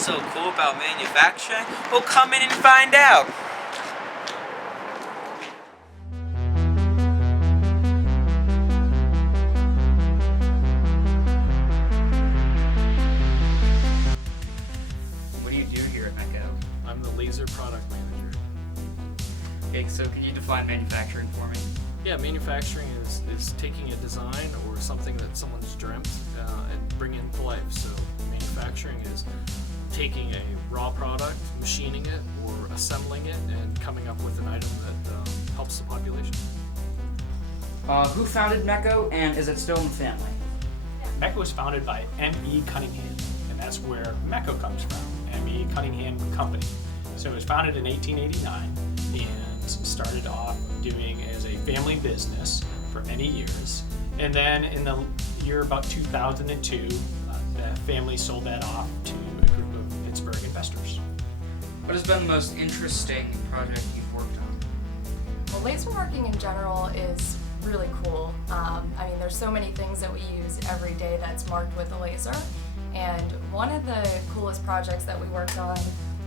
so cool about manufacturing? Well, come in and find out. What do you do here at MECCO? I'm the laser product manager. Okay, so could you define manufacturing for me? Yeah, manufacturing is taking a design or something that someone's dreamt and bringing it to life. So manufacturing is taking a raw product, machining it, or assembling it, and coming up with an item that helps the population. Who founded MECCO, and is it still in the family? MECCO was founded by M.E. Cunningham, and that's where MECCO comes from, M.E. Cunningham Company. So it was founded in 1889 and started off doing as a family business for many years. And then in the year about 2002, the family sold that off to a group of Pittsburgh investors. What has been the most interesting project you've worked on? Well, laser working in general is really cool. I mean, there's so many things that we use every day that's marked with a laser. And one of the coolest projects that we worked on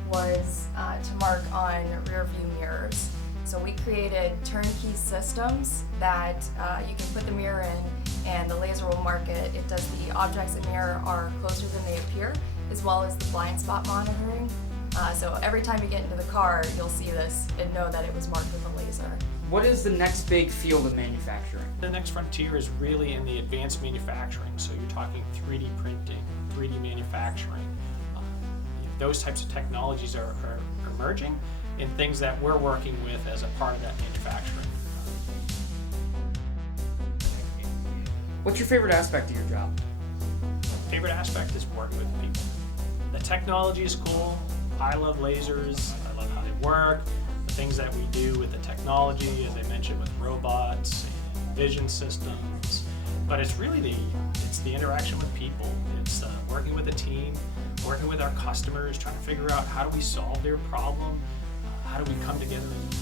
was to mark on rear view mirrors. So we created turnkey systems that you can put the mirror in and the laser will mark it. It does the objects in the mirror are closer than they appear, as well as the blind spot monitoring. So every time you get into the car, you'll see this and know that it was marked with a laser. What is the next big field of manufacturing? The next frontier is really in the advanced manufacturing. So you're talking 3D printing, 3D manufacturing. Those types of technologies are emerging and things that we're working with as a part of that manufacturing. What's your favorite aspect of your job? Favorite aspect is working with people. The technology is cool. I love lasers. I love how they work. The things that we do with the technology, as I mentioned, with robots and vision systems. But it's really the interaction with people. It's working with a team, working with our customers, trying to figure out how do we solve their problem, how do we come together and